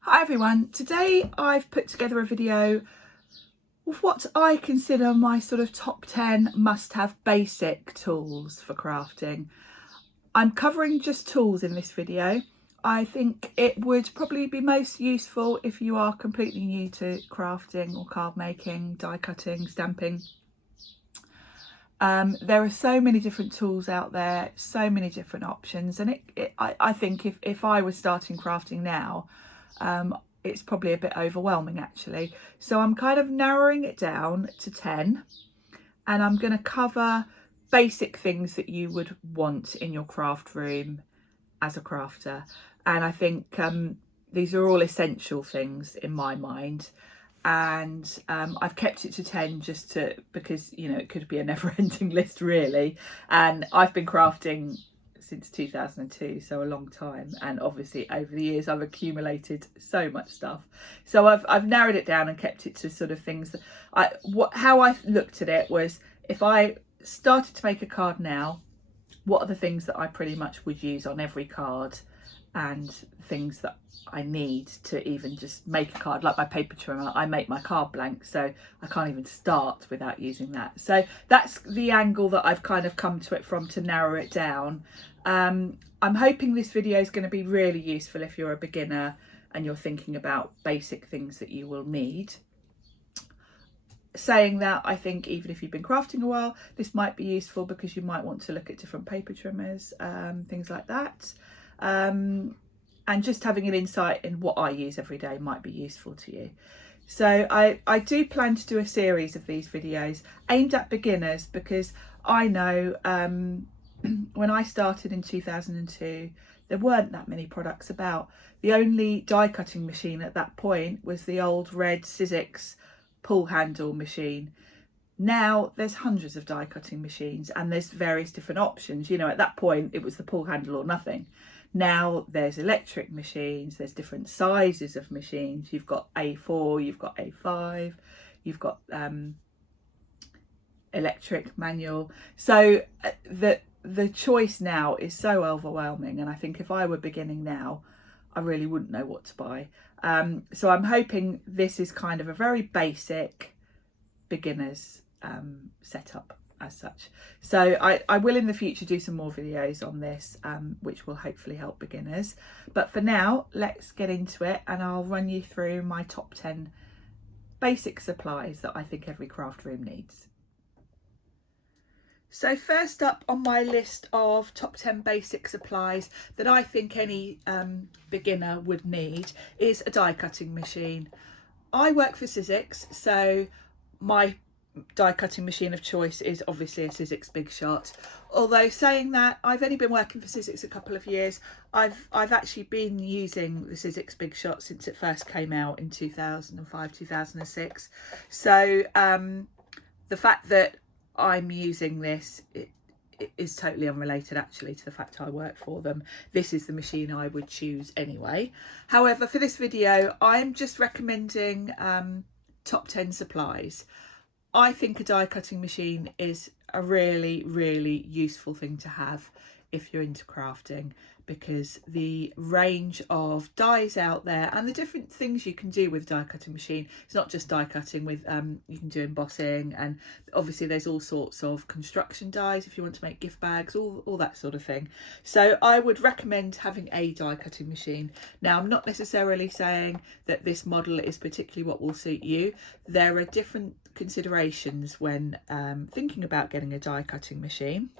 Hi everyone, today I've put together a video of what I consider my sort of top 10 must-have basic tools for crafting. I'm covering just tools in this video. I think it would probably be most useful if you are completely new to crafting or card making, die cutting, stamping. There are so many different tools out there, so many different options, and I think if I was starting crafting now, it's probably a bit overwhelming actually. So I'm kind of narrowing it down to 10, and I'm going to cover basic things that you would want in your craft room as a crafter. And I think these are all essential things in my mind. And I've kept it to 10 just because, you know, it could be a never-ending list really. And I've been crafting since 2002, so a long time, and obviously over the years I've accumulated so much stuff, so I've narrowed it down and kept it to sort of things that how I looked at it was, if I started to make a card now, what are the things that I pretty much would use on every card, and things that I need to even just make a card. Like my paper trimmer, I make my card blank, so I can't even start without using that. So that's the angle that I've kind of come to it from, to narrow it down. I'm hoping this video is going to be really useful if you're a beginner and you're thinking about basic things that you will need. Saying that, I think even if you've been crafting a while, this might be useful because you might want to look at different paper trimmers, things like that. And just having an insight in what I use every day might be useful to you. So I do plan to do a series of these videos aimed at beginners, because I know when I started in 2002, there weren't that many products about. The only die cutting machine at that point was the old red Sizzix pull handle machine. Now there's hundreds of die cutting machines and there's various different options. You know, at that point it was the pull handle or nothing. Now there's electric machines, there's different sizes of machines. You've got A4, you've got A5, you've got electric, manual. So the choice now is so overwhelming, and I think if I were beginning now, I really wouldn't know what to buy. So I'm hoping this is kind of a very basic beginners setup as such. So I will in the future do some more videos on this, which will hopefully help beginners. But for now, let's get into it, and I'll run you through my top 10 basic supplies that I think every craft room needs. So first up on my list of top 10 basic supplies that I think any beginner would need is a die cutting machine. I work for Sizzix, so my die cutting machine of choice is obviously a Sizzix Big Shot. Although saying that, I've only been working for Sizzix a couple of years. I've actually been using the Sizzix Big Shot since it first came out in 2005, 2006. So the fact that I'm using this, it is totally unrelated actually to the fact I work for them. This is the machine I would choose anyway. However, for this video, I'm just recommending top 10 supplies. I think a die cutting machine is a really, really useful thing to have if you're into crafting, because the range of dies out there and the different things you can do with die cutting machine, it's not just die cutting. With you can do embossing, and obviously there's all sorts of construction dies if you want to make gift bags, all that sort of thing. So I would recommend having a die cutting machine. Now, I'm not necessarily saying that this model is particularly what will suit you. There are different considerations when thinking about getting a die cutting machine.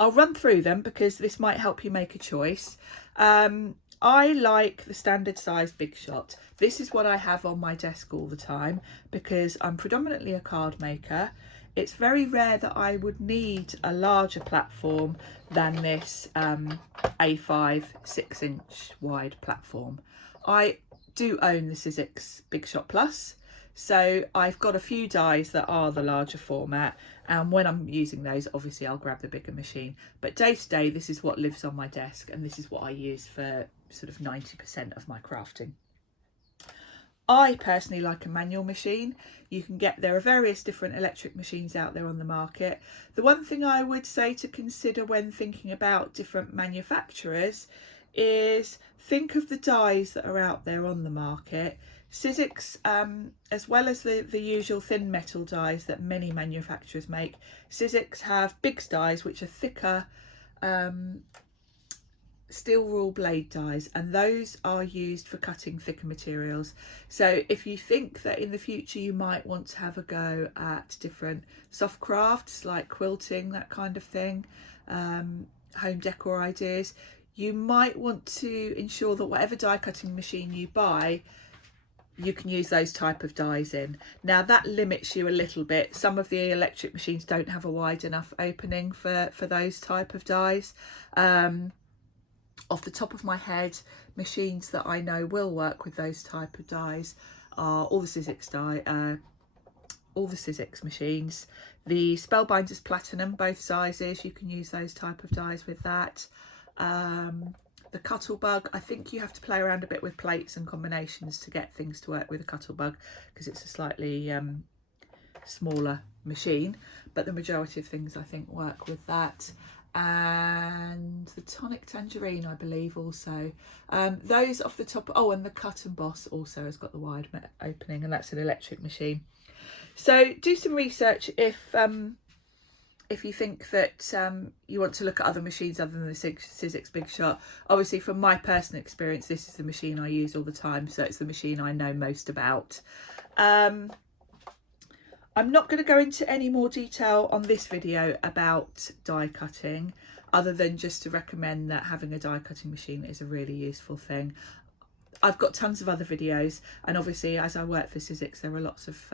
I'll run through them because this might help you make a choice. I like the standard size Big Shot. This is what I have on my desk all the time because I'm predominantly a card maker. It's very rare that I would need a larger platform than this A5 6-inch wide platform. I do own the Sizzix Big Shot Plus, so I've got a few dies that are the larger format, and when I'm using those, obviously I'll grab the bigger machine. But day to day, this is what lives on my desk, and this is what I use for sort of 90% of my crafting. I personally like a manual machine. There are various different electric machines out there on the market. The one thing I would say to consider when thinking about different manufacturers is think of the dies that are out there on the market. Sizzix, as well as the usual thin metal dies that many manufacturers make, Sizzix have big dies which are thicker steel rule blade dies, and those are used for cutting thicker materials. So if you think that in the future you might want to have a go at different soft crafts like quilting, that kind of thing, home decor ideas, you might want to ensure that whatever die cutting machine you buy, you can use those type of dies in. Now that limits you a little bit. Some of the electric machines don't have a wide enough opening for those type of dies. Off the top of my head, machines that I know will work with those type of dies are all the Sizzix machines, the Spellbinders Platinum, both sizes, you can use those type of dies with that. The Cuttlebug, I think you have to play around a bit with plates and combinations to get things to work with a Cuttlebug because it's a slightly smaller machine, but the majority of things I think work with that. And the Tonic Tangerine, I believe, also. Those off the top. Oh, and the Cut and Boss also has got the wide opening, and that's an electric machine. So do some research if you think that you want to look at other machines other than the Sizzix Big Shot. Obviously, from my personal experience, this is the machine I use all the time, so it's the machine I know most about. I'm not going to go into any more detail on this video about die cutting, other than just to recommend that having a die cutting machine is a really useful thing. I've got tons of other videos, and obviously as I work for Sizzix there are lots of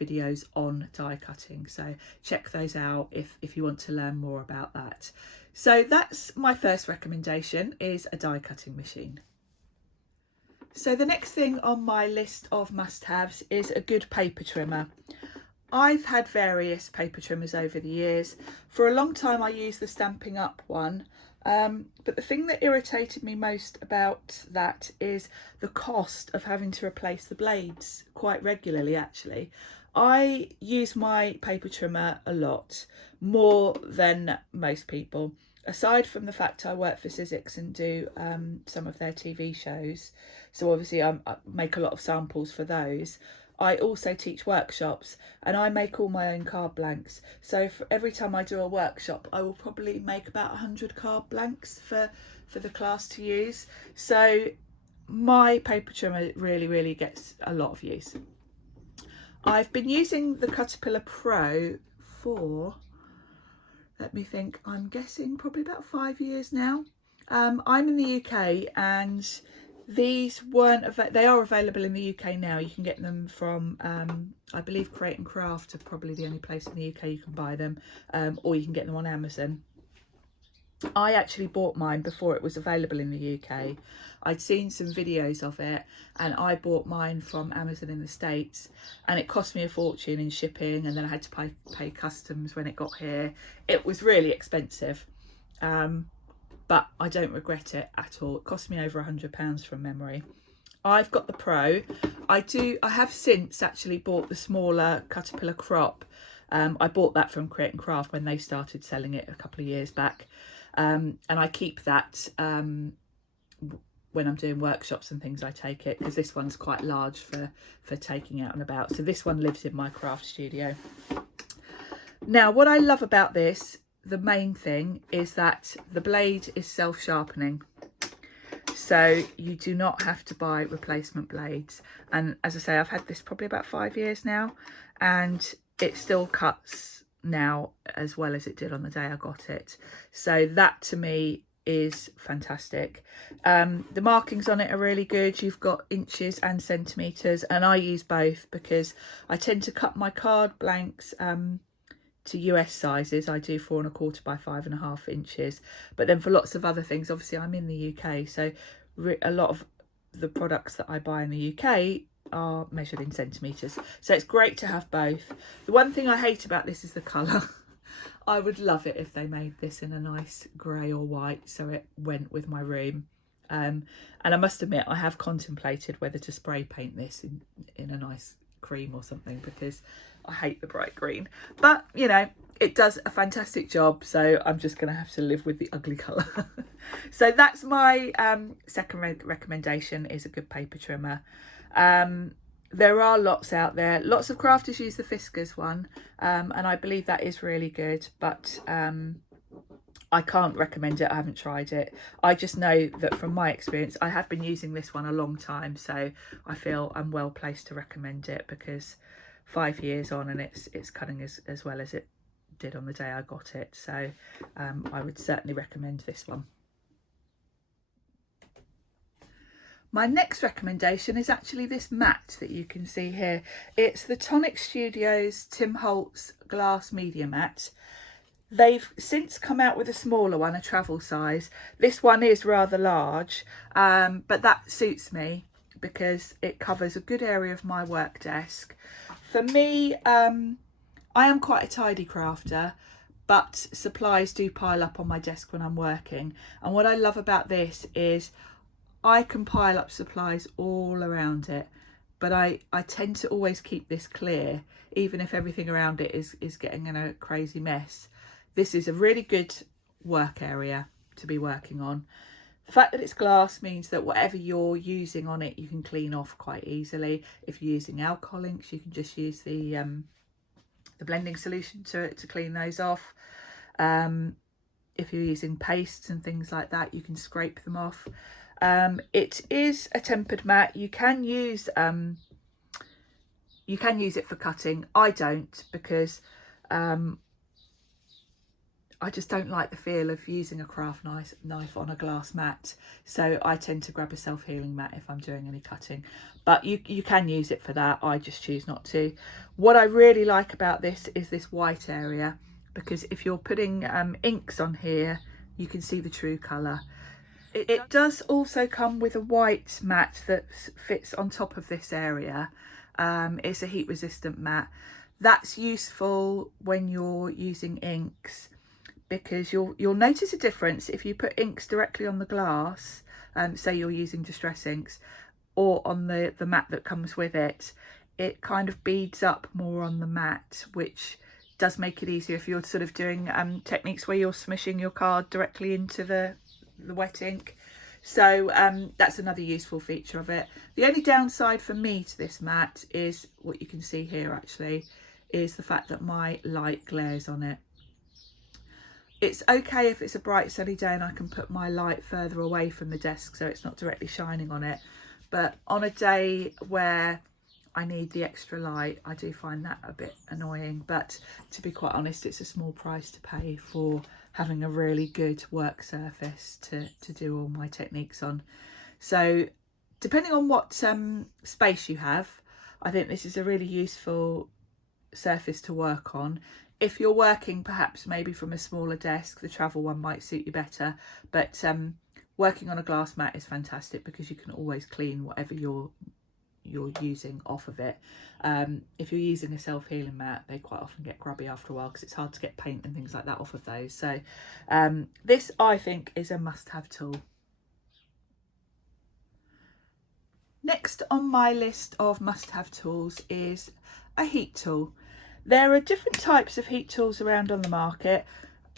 videos on die cutting, so check those out if you want to learn more about that. So that's my first recommendation, is a die cutting machine. So the next thing on my list of must-haves is a good paper trimmer. I've had various paper trimmers over the years. For a long time I used the Stampin' Up one, but the thing that irritated me most about that is the cost of having to replace the blades quite regularly. Actually, I use my paper trimmer a lot, more than most people. Aside from the fact I work for Sizzix and do some of their TV shows, so obviously I make a lot of samples for those. I also teach workshops and I make all my own card blanks. So for every time I do a workshop, I will probably make about 100 card blanks for the class to use. So my paper trimmer really gets a lot of use. I've been using the Cutterpillar Pro for, let me think, I'm guessing probably about 5 years now. I'm in the UK and these they are available in the UK now. You can get them from, I believe Create and Craft are probably the only place in the UK you can buy them, or you can get them on Amazon. I actually bought mine before it was available in the UK. I'd seen some videos of it and I bought mine from Amazon in the States, and it cost me a fortune in shipping, and then I had to pay customs when it got here. It was really expensive, but I don't regret it at all. It cost me over £100 from memory. I've got the Pro. I have since actually bought the smaller Cutterpillar Crop. I bought that from Create and Craft when they started selling it a couple of years back. And I keep that when I'm doing workshops and things. I take it because this one's quite large for taking out and about. So this one lives in my craft studio. Now, what I love about this, the main thing, is that the blade is self-sharpening. So you do not have to buy replacement blades. And as I say, I've had this probably about 5 years now, and it still cuts now as well as it did on the day I got it. So that to me is fantastic. The markings on it are really good. You've got inches and centimeters, and I use both because I tend to cut my card blanks to US sizes. I do 4 1/4 by 5.5 inches, but then for lots of other things, obviously I'm in the UK, so a lot of the products that I buy in the UK are measured in centimeters, so it's great to have both. The one thing I hate about this is the color. I would love it if they made this in a nice grey or white so it went with my room, and I must admit I have contemplated whether to spray paint this in a nice cream or something, because I hate the bright green. But you know, it does a fantastic job, so I'm just going to have to live with the ugly colour. So that's my second recommendation, is a good paper trimmer. There are lots out there. Lots of crafters use the Fiskars one, and I believe that is really good, but I can't recommend it. I haven't tried it. I just know that from my experience, I have been using this one a long time, so I feel I'm well placed to recommend it, because 5 years on and it's cutting as well as it did on the day I got it. So I would certainly recommend this one. My next recommendation is actually this mat that you can see here. It's the Tonic Tim Holtz glass media mat. They've since come out with a smaller one, a travel size. This one is rather large, but that suits me because it covers a good area of my work desk. For me, I am quite a tidy crafter, but supplies do pile up on my desk when I'm working. And what I love about this is I can pile up supplies all around it, but I tend to always keep this clear, even if everything around it is getting in a crazy mess. This is a really good work area to be working on. The fact that it's glass means that whatever you're using on it, you can clean off quite easily. If you're using alcohol inks, you can just use the blending solution to clean those off. If you're using pastes and things like that, you can scrape them off. It is a tempered mat. You can use it for cutting. I don't, because I just don't like the feel of using a craft knife on a glass mat. So I tend to grab a self-healing mat if I'm doing any cutting. But you can use it for that. I just choose not to. What I really like about this is this white area, because if you're putting inks on here, you can see the true colour. It does also come with a white mat that fits on top of this area. It's a heat resistant mat. That's useful when you're using inks, because you'll notice a difference if you put inks directly on the glass, say you're using distress inks, or on the mat that comes with it. It kind of beads up more on the mat, which does make it easier if you're sort of doing techniques where you're smishing your card directly into the wet ink. So that's another useful feature of it. The only downside for me to this mat is what you can see here actually, is the fact that my light glares on it. It's okay if it's a bright sunny day and I can put my light further away from the desk so it's not directly shining on it. But on a day where I need the extra light, I do find that a bit annoying. But to be quite honest, it's a small price to pay for having a really good work surface to do all my techniques on. So depending on what space you have, I think this is a really useful surface to work on. If you're working perhaps maybe from a smaller desk, the travel one might suit you better, but working on a glass mat is fantastic because you can always clean whatever you're using off of it. If you're using a self-healing mat, they quite often get grubby after a while because it's hard to get paint and things like that off of those. So this, I think, is a must-have tool. Next on my list of must-have tools is a heat tool. There are different types of heat tools around on the market.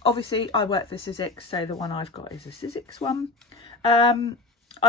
Obviously, I work for Sizzix, so the one I've got is a Sizzix one. I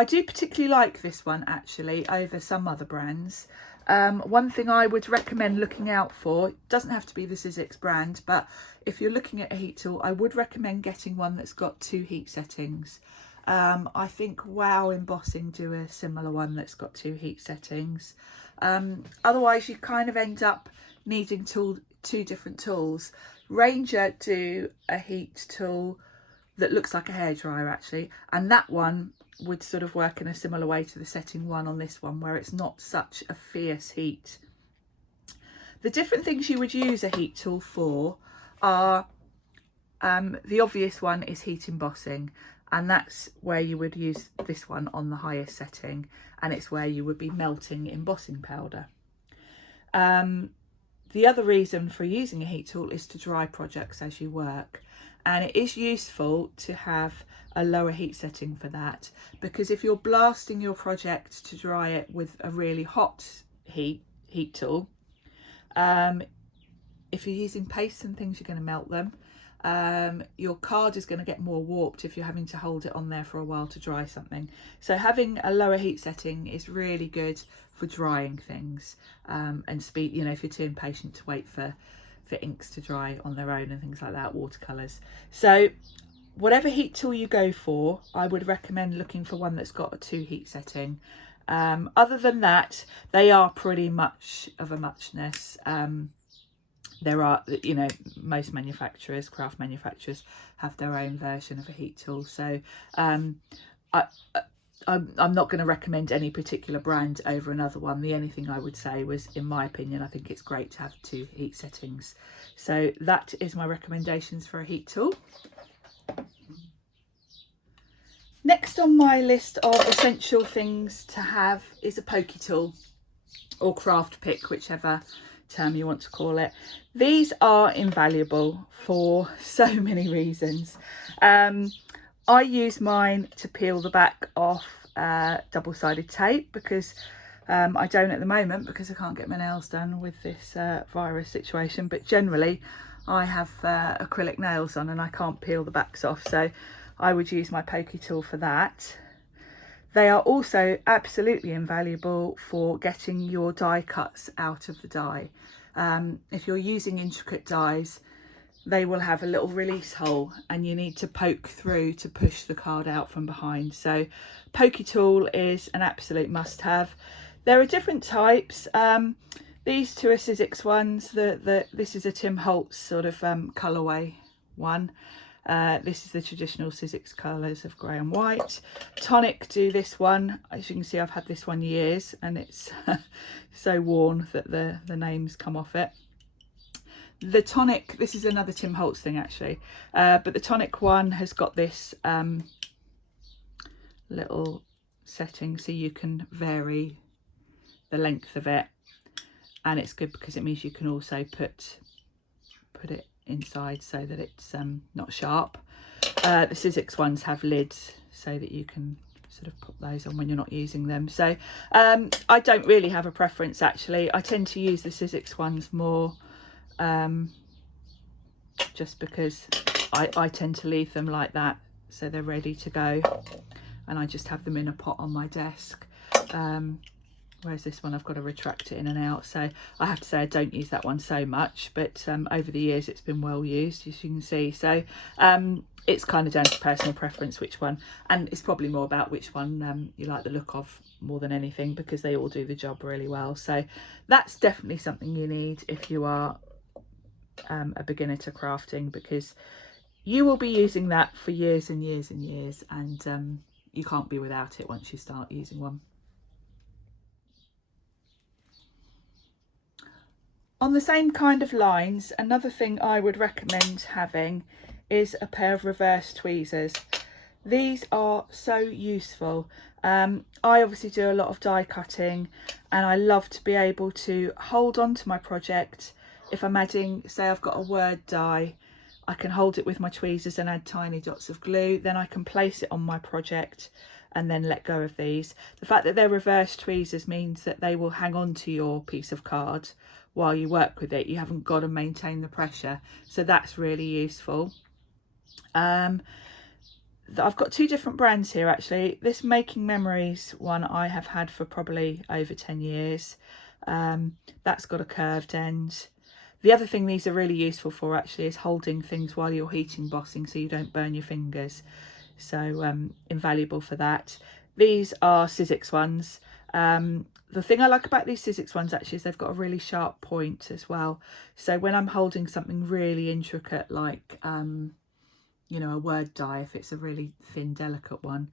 do particularly like this one actually over some other brands. One thing I would recommend looking out for, it doesn't have to be the Sizzix brand, but if you're looking at a heat tool, I would recommend getting one that's got 2 heat settings. I think Wow Embossing do a similar one that's got 2 heat settings. Otherwise you kind of end up needing 2 different tools. Ranger do a heat tool that looks like a hairdryer actually, and that one would sort of work in a similar way to the setting 1 on this one, where it's not such a fierce heat. The different things you would use a heat tool for are, the obvious one is heat embossing, and that's where you would use this one on the highest setting, and it's where you would be melting embossing powder. The other reason for using a heat tool is to dry projects as you work, and it is useful to have a lower heat setting for that, because if you're blasting your project to dry it with a really hot heat tool, if you're using paste and things, you're going to melt them. Your card is going to get more warped if you're having to hold it on there for a while to dry something. So having a lower heat setting is really good for drying things, and speed, you know, if you're too impatient to wait for inks to dry on their own and things like that, watercolours. So whatever heat tool you go for, I would recommend looking for one that's got a 2 heat setting. Other than that, they are pretty much of a muchness. There are, you know, most manufacturers, craft manufacturers, have their own version of a heat tool. So I'm not going to recommend any particular brand over another one. The only thing I would say was, in my opinion, I think it's great to have 2 heat settings. So that is my recommendations for a heat tool. Next on my list of essential things to have is a pokey tool, or craft pick, whichever term you want to call it. These are invaluable for so many reasons. I use mine to peel the back off double-sided tape, because I don't at the moment because I can't get my nails done with this virus situation, but generally I have acrylic nails on and I can't peel the backs off, so I would use my pokey tool for that. They are also absolutely invaluable for getting your die cuts out of the die. If you're using intricate dies, they will have a little release hole and you need to poke through to push the card out from behind. So pokey tool is an absolute must-have. There are different types. These two are Sizzix ones. This is a Tim Holtz sort of colourway one. This is the traditional Sizzix colours of grey and white. Tonic do this one. As you can see, I've had this one years and it's so worn that the names come off it. The Tonic, this is another Tim Holtz thing actually, but the Tonic one has got this little setting so you can vary the length of it, and it's good because it means you can also put it inside so that it's not sharp. The Sizzix ones have lids so that you can sort of put those on when you're not using them. So I don't really have a preference actually. I tend to use the Sizzix ones more just because I tend to leave them like that so they're ready to go, and I just have them in a pot on my desk. Whereas this one I've got to retract it in and out, so I have to say I don't use that one so much, but over the years it's been well used, as you can see. So it's kind of down to personal preference which one, and it's probably more about which one you like the look of more than anything, because they all do the job really well. So that's definitely something you need if you are a beginner to crafting, because you will be using that for years and years and years, and you can't be without it once you start using one. On the same kind of lines, another thing I would recommend having is a pair of reverse tweezers. These are so useful. I obviously do a lot of die cutting and I love to be able to hold on to my project. If I'm adding, say I've got a word die, I can hold it with my tweezers and add tiny dots of glue, then I can place it on my project and then let go of these. The fact that they're reverse tweezers means that they will hang on to your piece of card while you work with it. You haven't got to maintain the pressure, so that's really useful. I've got 2 different brands here actually. This Making Memories one I have had for probably over 10 years. That's got a curved end. The other thing these are really useful for actually is holding things while you're heating embossing so you don't burn your fingers. So invaluable for that. These are Sizzix ones. The thing I like about these Sizzix ones actually is they've got a really sharp point as well. So when I'm holding something really intricate like, you know, a word die, if it's a really thin, delicate one,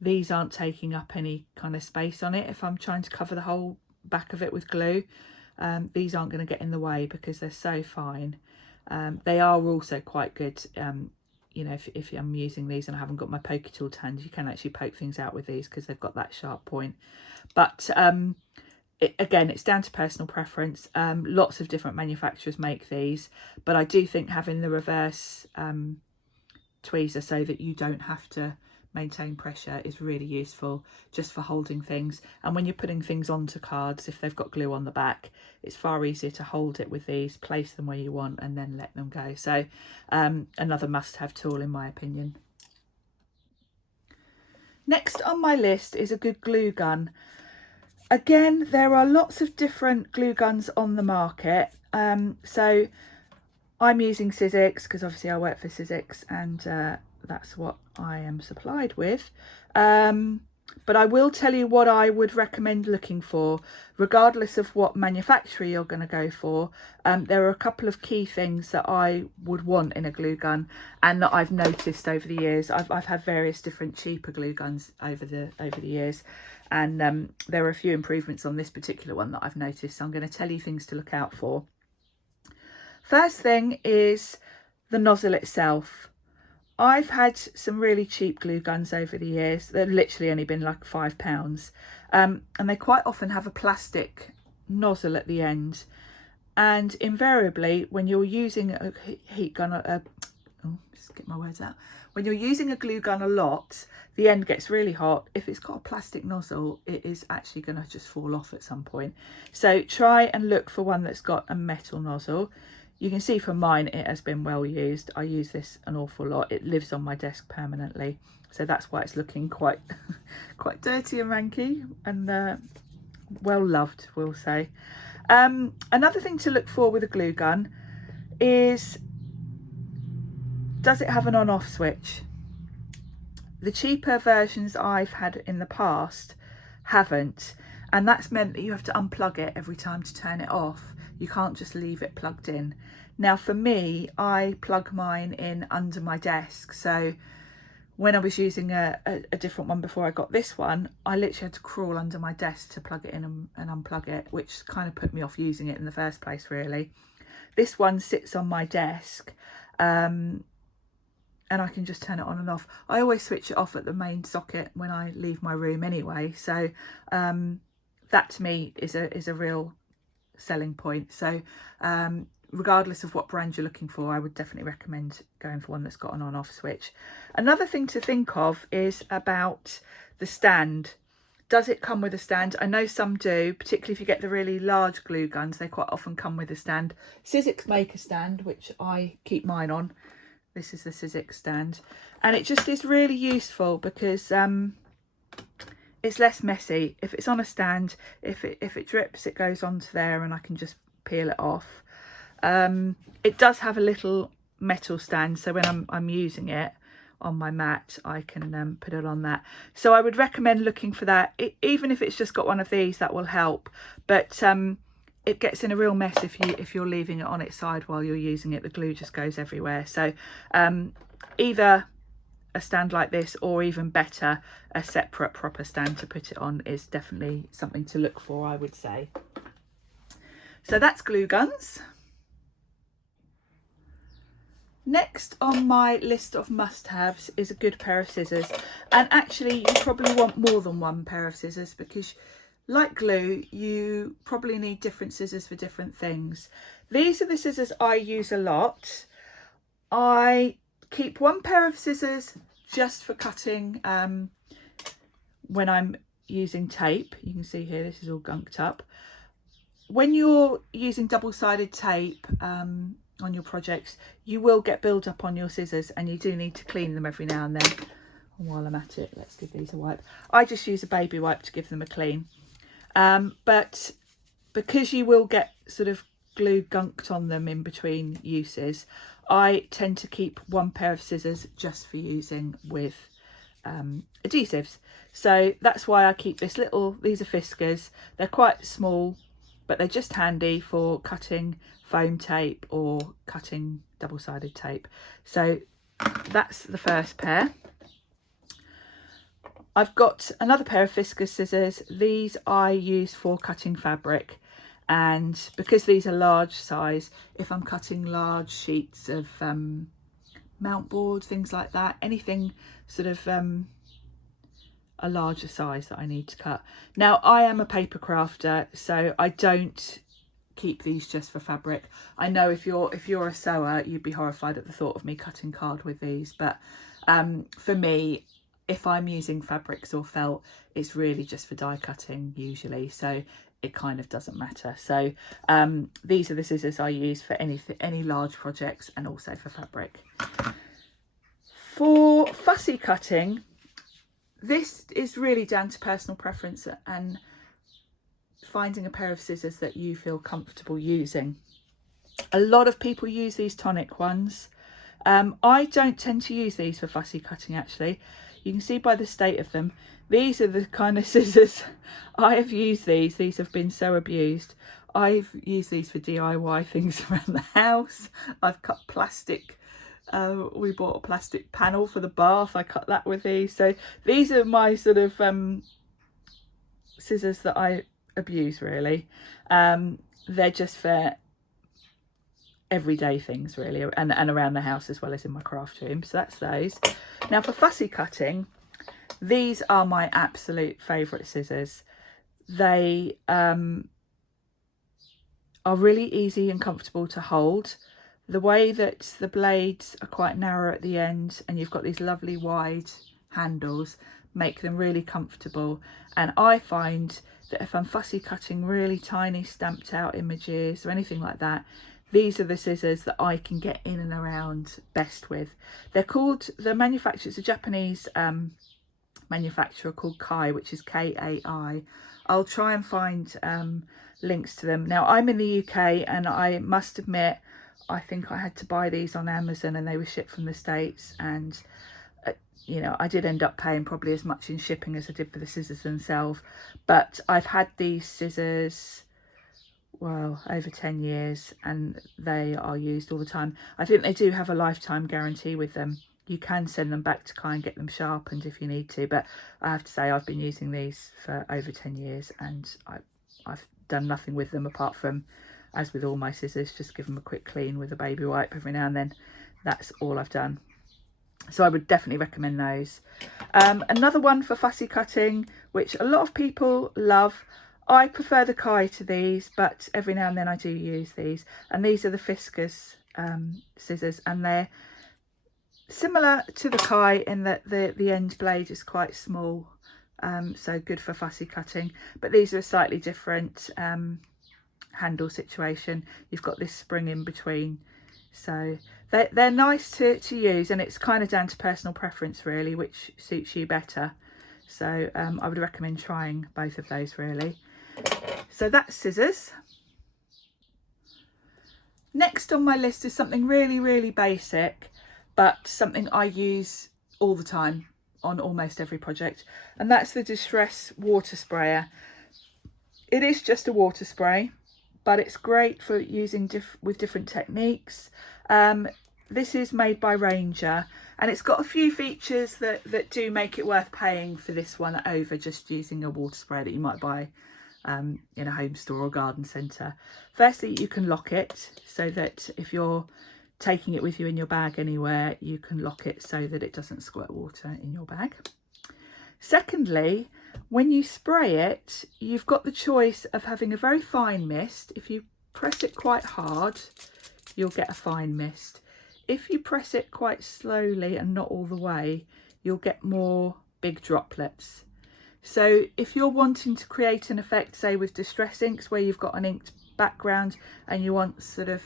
these aren't taking up any kind of space on it. If I'm trying to cover the whole back of it with glue, these aren't going to get in the way because they're so fine. They are also quite good. You know, if I'm using these and I haven't got my pokey tool to hand, you can actually poke things out with these because they've got that sharp point. But again, it's down to personal preference. Lots of different manufacturers make these, but I do think having the reverse tweezer so that you don't have to maintain pressure is really useful just for holding things. And when you're putting things onto cards, if they've got glue on the back, it's far easier to hold it with these, place them where you want and then let them go. So another must-have tool in my opinion. Next on my list is a good glue gun. Again, there are lots of different glue guns on the market. So I'm using Sizzix because obviously I work for Sizzix and that's what I am supplied with. But I will tell you what I would recommend looking for, regardless of what manufacturer you're going to go for. There are a couple of key things that I would want in a glue gun and that I've noticed over the years. I've had various different cheaper glue guns over the years, and there are a few improvements on this particular one that I've noticed. So I'm going to tell you things to look out for. First thing is the nozzle itself. I've had some really cheap glue guns over the years. They've literally only been like £5. And they quite often have a plastic nozzle at the end. And invariably, when you're using a heat gun, just get my words out. When you're using a glue gun a lot, the end gets really hot. If it's got a plastic nozzle, it is actually going to just fall off at some point. So try and look for one that's got a metal nozzle. You can see from mine, it has been well used. I use this an awful lot. It lives on my desk permanently. So that's why it's looking quite dirty and ranky and well loved, we'll say. Another thing to look for with a glue gun is, does it have an on-off switch? The cheaper versions I've had in the past haven't. And that's meant that you have to unplug it every time to turn it off. You can't just leave it plugged in. Now for me, I plug mine in under my desk. So when I was using a different one before I got this one, I literally had to crawl under my desk to plug it in and unplug it, which kind of put me off using it in the first place, really. This one sits on my desk and I can just turn it on and off. I always switch it off at the main socket when I leave my room anyway. So that to me is a real selling point. So regardless of what brand you're looking for, I would definitely recommend going for one that's got an on-off switch. Another thing to think of is about the stand. Does it come with a stand? I know some do, particularly if you get the really large glue guns, they quite often come with a stand. Sizzix make a stand, which I keep mine on. This is the Sizzix stand, and it just is really useful because it's less messy. If it's on a stand, if it drips, it goes onto there and I can just peel it off. It does have a little metal stand, so when I'm using it on my mat, I can put it on that. So I would recommend looking for that. Even if it's just got one of these, that will help. But it gets in a real mess if you're leaving it on its side while you're using it. The glue just goes everywhere. So either a stand like this, or even better, a separate proper stand to put it on, is definitely something to look for, I would say. So that's glue guns. Next on my list of must-haves is a good pair of scissors. And actually you probably want more than one pair of scissors, because like glue, you probably need different scissors for different things. These are the scissors I use a lot. I keep one pair of scissors just for cutting when I'm using tape. You can see here, this is all gunked up. When you're using double-sided tape on your projects, you will get build up on your scissors, and you do need to clean them every now and then. And while I'm at it, let's give these a wipe. I just use a baby wipe to give them a clean. But because you will get sort of glue gunked on them in between uses, I tend to keep one pair of scissors just for using with adhesives. So that's why I keep this little, these are Fiskars. They're quite small, but they're just handy for cutting foam tape or cutting double-sided tape. So that's the first pair. I've got another pair of Fiskars scissors. These I use for cutting fabric, and because these are large size, if I'm cutting large sheets of mount board, things like that, anything sort of a larger size that I need to cut. Now I am a paper crafter, so I don't keep these just for fabric. I know if you're a sewer, you'd be horrified at the thought of me cutting card with these, but for me, if I'm using fabrics or felt, it's really just for die cutting usually, so it kind of doesn't matter. So these are the scissors I use for any large projects and also for fabric. For fussy cutting, this is really down to personal preference and finding a pair of scissors that you feel comfortable using. A lot of people use these Tonic ones. I don't tend to use these for fussy cutting actually. You can see by the state of them, these are the kind of scissors I have used. These have been so abused. I've used these for DIY things around the house. I've cut plastic. We bought a plastic panel for the bath. I cut that with these. So these are my sort of scissors that I abuse really. They're just for everyday things really, and around the house as well as in my craft room. So that's those. Now for fussy cutting, these are my absolute favourite scissors. They are really easy and comfortable to hold. The way that the blades are quite narrow at the end and you've got these lovely wide handles make them really comfortable. And I find that if I'm fussy cutting really tiny stamped out images or anything like that, these are the scissors that I can get in and around best with. They're called, the manufacturer, it's a Japanese manufacturer called Kai, which is Kai. I'll try and find links to them. Now I'm in the UK and I must admit, I think I had to buy these on Amazon and they were shipped from the States, and you know, I did end up paying probably as much in shipping as I did for the scissors themselves. But I've had these scissors, well, over 10 years and they are used all the time. I think they do have a lifetime guarantee with them. You can send them back to Kai and get them sharpened if you need to, but I have to say I've been using these for over 10 years and I've done nothing with them apart from, as with all my scissors, just give them a quick clean with a baby wipe every now and then. That's all I've done. So I would definitely recommend those. Another one for fussy cutting, which a lot of people love. I prefer the Kai to these, but every now and then I do use these. And these are the Fiskars scissors, and they're similar to the Kai in that the end blade is quite small, so good for fussy cutting. But these are a slightly different handle situation. You've got this spring in between, so they're nice to use, and it's kind of down to personal preference really, which suits you better. So I would recommend trying both of those really. So that's scissors. Next on my list is something really basic, but something I use all the time on almost every project, and that's the Distress water sprayer. It is just a water spray, but it's great for using with different techniques. This is made by Ranger, and it's got a few features that do make it worth paying for this one over just using a water spray that you might buy in a home store or garden centre. Firstly, you can lock it so that if you're taking it with you in your bag anywhere, you can lock it so that it doesn't squirt water in your bag. Secondly, when you spray it, you've got the choice of having a very fine mist. If you press it quite hard, you'll get a fine mist. If you press it quite slowly and not all the way, you'll get more big droplets. So if you're wanting to create an effect, say with Distress inks, where you've got an inked background and you want sort of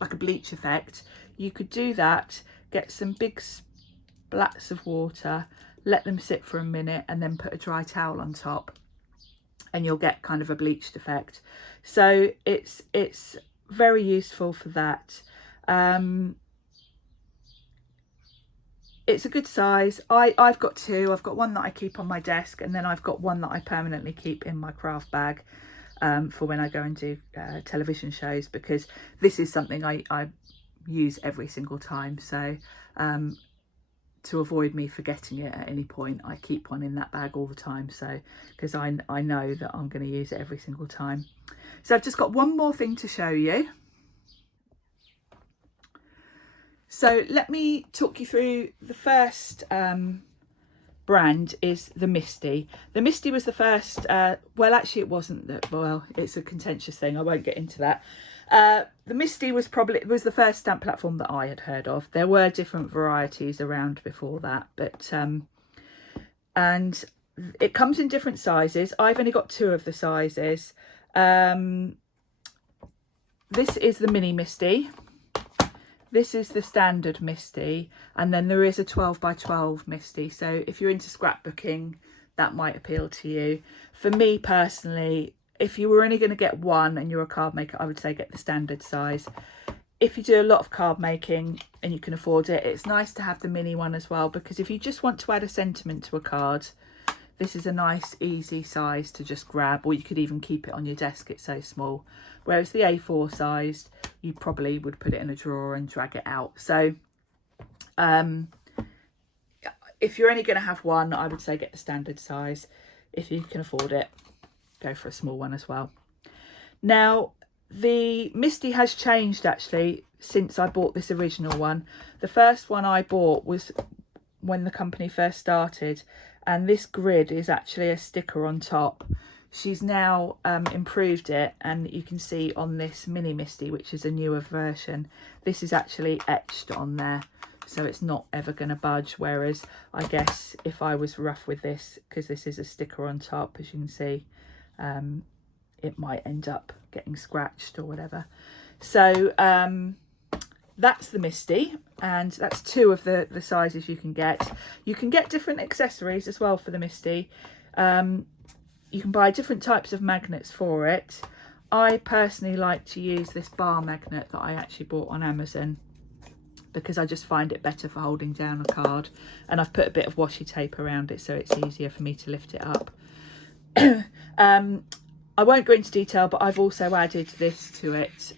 like a bleach effect, you could do that, get some big splats of water, let them sit for a minute, and then put a dry towel on top, and you'll get kind of a bleached effect. So it's very useful for that. It's a good size. I've got two. I've got one that I keep on my desk, and then I've got one that I permanently keep in my craft bag for when I go and do television shows, because this is something I use every single time. So to avoid me forgetting it at any point, I keep one in that bag all the time, so because I know that I'm going to use it every single time. So I've just got one more thing to show you. So let me talk you through the first brand is the Misti. The Misti was the first, well actually it wasn't, well it's a contentious thing, I won't get into that. The Misti was the first stamp platform that I had heard of. There were different varieties around before that, but and it comes in different sizes. I've only got 2 of the sizes. This is the mini Misti. This is the standard Misti, and then there is a 12 by 12 Misti. So if you're into scrapbooking, that might appeal to you. For me personally, if you were only going to get one and you're a card maker, I would say get the standard size. If you do a lot of card making and you can afford it, it's nice to have the mini one as well, because if you just want to add a sentiment to a card, this is a nice easy size to just grab, or you could even keep it on your desk, it's so small. Whereas the A4 sized, you probably would put it in a drawer and drag it out. So if you're only going to have one, I would say get the standard size. If you can afford it, go for a small one as well. Now, the Misti has changed actually since I bought this original one. The first one I bought was when the company first started, and this grid is actually a sticker on top. She's now improved it, and you can see on this mini Misti, which is a newer version, this is actually etched on there, so it's not ever going to budge. Whereas I guess if I was rough with this, because this is a sticker on top, as you can see, it might end up getting scratched or whatever. So that's the Misti, and that's 2 of the sizes you can get. You can get different accessories as well for the Misti. You can buy different types of magnets for it. I personally like to use this bar magnet that I actually bought on Amazon, because I just find it better for holding down a card, and I've put a bit of washi tape around it so it's easier for me to lift it up. I won't go into detail, but I've also added this to it.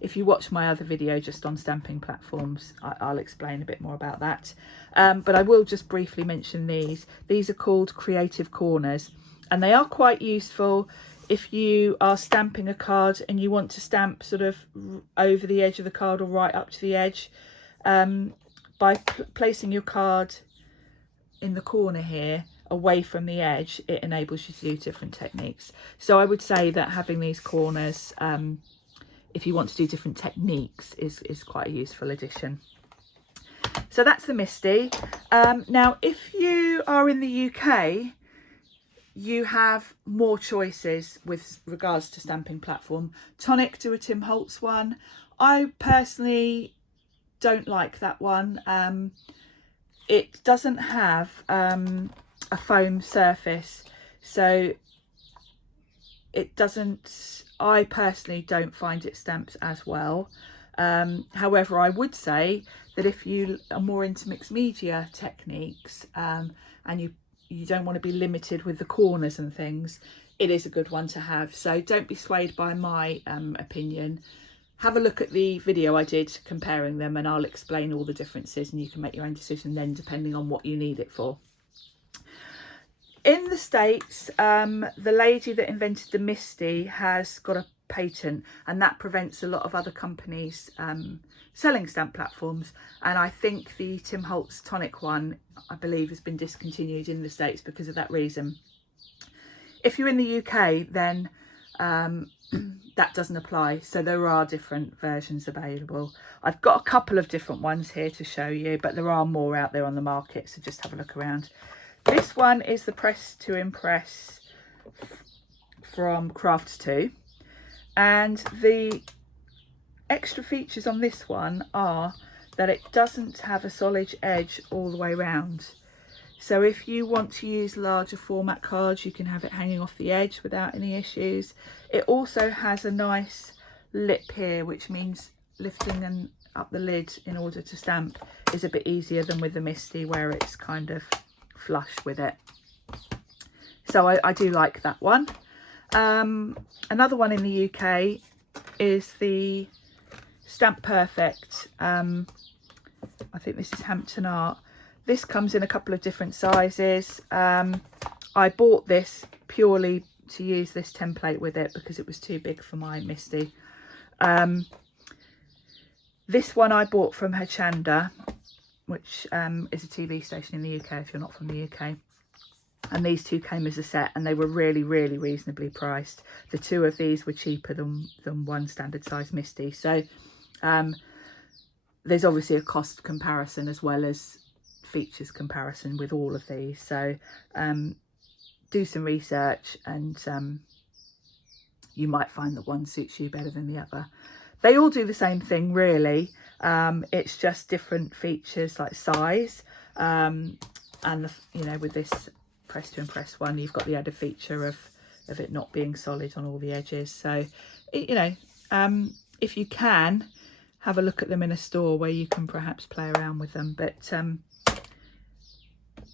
If you watch my other video just on stamping platforms, I'll explain a bit more about that. But I will just briefly mention these. These are called creative corners, and they are quite useful if you are stamping a card and you want to stamp sort of over the edge of the card or right up to the edge. By placing your card in the corner here, away from the edge, it enables you to do different techniques. So I would say that having these corners, if you want to do different techniques, is quite a useful addition. So that's the Misti. Now, if you are in the UK, you have more choices with regards to stamping platform. Tonic do a Tim Holtz one. I personally don't like that one. It doesn't have a foam surface, so it doesn't, I personally don't find it stamps as well. However, I would say that if you are more into mixed media techniques, and you don't want to be limited with the corners and things, it is a good one to have. So don't be swayed by my opinion. Have a look at the video I did comparing them, and I'll explain all the differences, and you can make your own decision then depending on what you need it for. In the States, the lady that invented the Misti has got a patent, and that prevents a lot of other companies selling stamp platforms. And I think the Tim Holtz Tonic one, I believe, has been discontinued in the States because of that reason. If you're in the UK, then that doesn't apply. So there are different versions available. I've got a couple of different ones here to show you, but there are more out there on the market, so just have a look around. This one is the Press to Impress from Crafts 2, and the extra features on this one are that it doesn't have a solid edge all the way around. So if you want to use larger format cards, you can have it hanging off the edge without any issues. It also has a nice lip here, which means lifting up the lid in order to stamp is a bit easier than with the Misti, where it's kind of flush with it. So I do like that one. Another one in the UK is the Stamp Perfect. I think this is Hampton Art. This comes in a couple of different sizes. I bought this purely to use this template with it because it was too big for my Misti. This one I bought from Hochanda, which is a TV station in the UK if you're not from the UK. And these two came as a set, and they were really, really reasonably priced. The two of these were cheaper than one standard size Misti. So there's obviously a cost comparison as well as features comparison with all of these. So do some research, and you might find that one suits you better than the other. They all do the same thing really. It's just different features like size, and you know, with this press to impress one, you've got the added feature of it not being solid on all the edges. So you know, if you can, have a look at them in a store where you can perhaps play around with them. But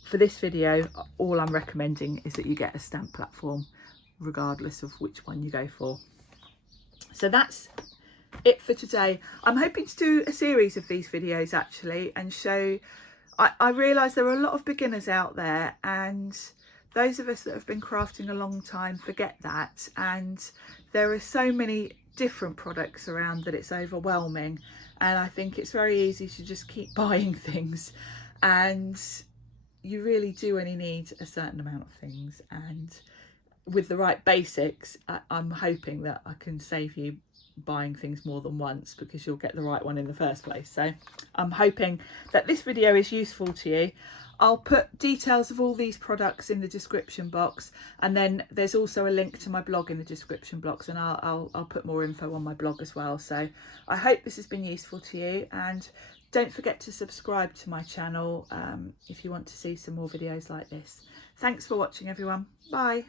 for this video, all I'm recommending is that you get a stamp platform regardless of which one you go for. So that's it for today. I'm hoping to do a series of these videos actually, and show, I realise there are a lot of beginners out there, and those of us that have been crafting a long time forget that, and there are so many different products around that it's overwhelming, and I think it's very easy to just keep buying things, and you really do only need a certain amount of things. And with the right basics, I'm hoping that I can save you buying things more than once, because you'll get the right one in the first place. So I'm hoping that this video is useful to you. I'll put details of all these products in the description box, and then there's also a link to my blog in the description box, and I'll put more info on my blog as well. So I hope this has been useful to you, and don't forget to subscribe to my channel if you want to see some more videos like this. Thanks for watching everyone. Bye.